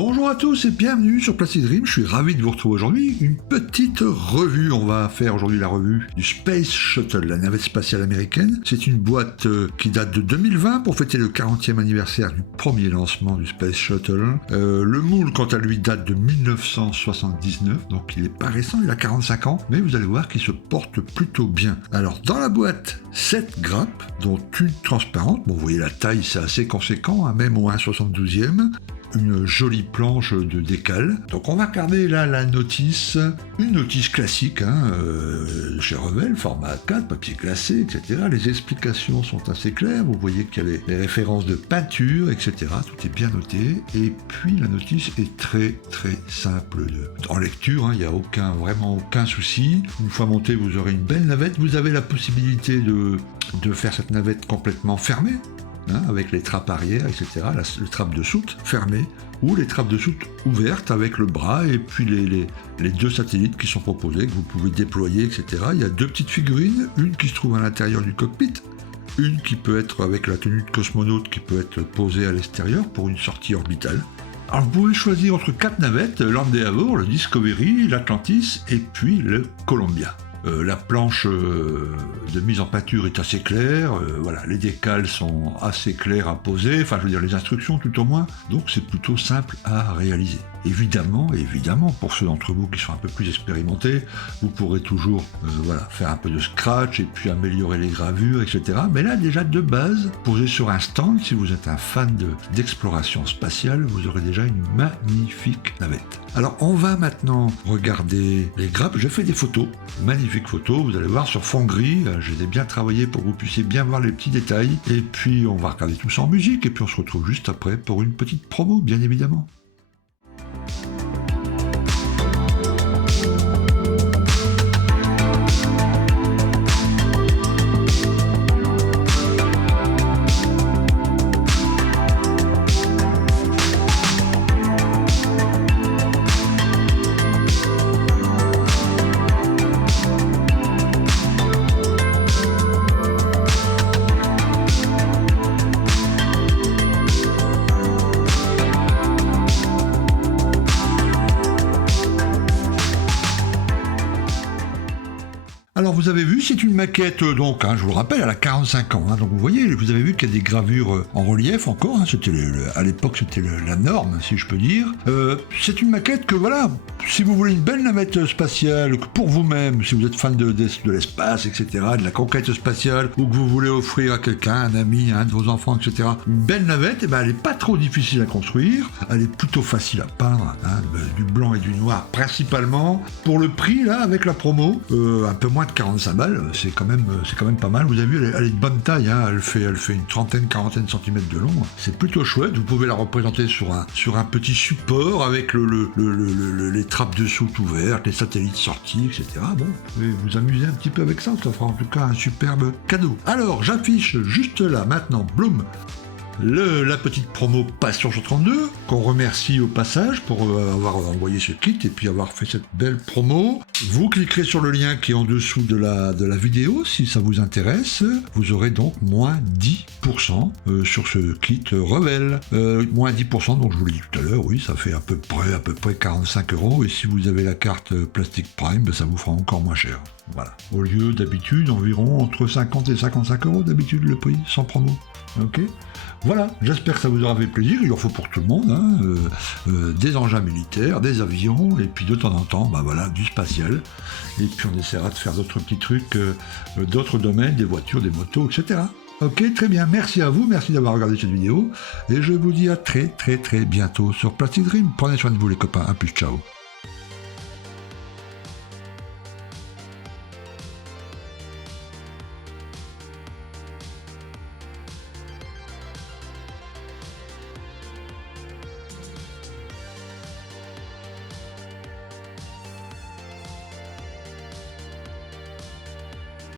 Bonjour à tous et bienvenue sur Plastic Dream, je suis ravi de vous retrouver aujourd'hui. Une petite revue, on va faire aujourd'hui la revue du Space Shuttle, la navette spatiale américaine. C'est une boîte qui date de 2020 pour fêter le 40e anniversaire du premier lancement du Space Shuttle. Le moule, quant à lui, date de 1979, donc il n'est pas récent, il a 45 ans, mais vous allez voir qu'il se porte plutôt bien. Alors dans la boîte, 7 grappes, dont une transparente, bon vous voyez la taille c'est assez conséquent, hein, même au 1/72e. Une jolie planche de décale. Donc on va regarder là la notice, une notice classique chez Revell, format A4, papier glacé, etc. Les explications sont assez claires, vous voyez qu'il y a les références de peinture, etc. Tout est bien noté, et puis la notice est très simple en lecture, il n'y a vraiment aucun souci. Une fois montée, vous aurez une belle navette, vous avez la possibilité de faire cette navette complètement fermée, avec les trappes arrière, etc., les trappes de soute fermées, ou les trappes de soute ouvertes avec le bras, et puis les deux satellites qui sont proposés, que vous pouvez déployer, etc. Il y a 2 petites figurines, une qui se trouve à l'intérieur du cockpit, une qui peut être avec la tenue de cosmonaute, qui peut être posée à l'extérieur pour une sortie orbitale. Alors vous pouvez choisir entre 4 navettes, l'Endeavour, le Discovery, l'Atlantis, et puis le Columbia. La planche de mise en peinture est assez claire, voilà, les décales sont assez claires à poser, enfin je veux dire les instructions tout au moins, donc c'est plutôt simple à réaliser. Évidemment, pour ceux d'entre vous qui sont un peu plus expérimentés, vous pourrez toujours faire un peu de scratch et puis améliorer les gravures, etc. Mais là déjà de base, posé sur un stand, si vous êtes un fan d'exploration spatiale, vous aurez déjà une magnifique navette. Alors on va maintenant regarder les grappes, je fais des photos, magnifiques photos, vous allez voir sur fond gris, je les ai bien travaillées pour que vous puissiez bien voir les petits détails, et puis on va regarder tout ça en musique, et puis on se retrouve juste après pour une petite promo, bien évidemment. Alors vous avez vu, c'est une maquette, donc je vous le rappelle, elle a 45 ans, donc vous voyez, vous avez vu qu'il y a des gravures en relief encore, c'était à l'époque c'était la norme, si je peux dire. C'est une maquette que voilà, si vous voulez une belle navette spatiale pour vous-même, si vous êtes fan de l'espace, etc., de la conquête spatiale, ou que vous voulez offrir à quelqu'un, un ami, un de vos enfants, etc., une belle navette, elle n'est pas trop difficile à construire, elle est plutôt facile à peindre, du blanc et du noir principalement. Pour le prix, là, avec la promo, un peu moins de 45 balles, c'est quand même pas mal. Vous avez vu, elle est de bonne taille, elle fait une quarantaine centimètres de long. C'est plutôt chouette. Vous pouvez la représenter sur un petit support avec les trappes de soute ouvertes, les satellites sortis, etc. Bon, vous pouvez vous amuser un petit peu avec ça. Ça fera en tout cas un superbe cadeau. Alors, j'affiche juste là maintenant, bloom, la petite promo Passion sur 32, qu'on remercie au passage pour avoir envoyé ce kit et puis avoir fait cette belle promo. Vous cliquerez sur le lien qui est en dessous de la vidéo si ça vous intéresse. Vous aurez donc moins 10% sur ce kit Revell. Moins 10%, donc je vous l'ai dit tout à l'heure, oui, ça fait à peu près 45 €. Et si vous avez la carte Plastic Prime, ça vous fera encore moins cher. Voilà. Au lieu d'habitude, environ entre 50 et 55 € d'habitude le prix, sans promo. Ok. Voilà, j'espère que ça vous aura fait plaisir, il en faut pour tout le monde, des engins militaires, des avions, et puis de temps en temps, du spatial, et puis on essaiera de faire d'autres petits trucs, d'autres domaines, des voitures, des motos, etc. Ok, très bien, merci à vous, merci d'avoir regardé cette vidéo, et je vous dis à très bientôt sur Plastic Dream. Prenez soin de vous les copains, à plus, ciao.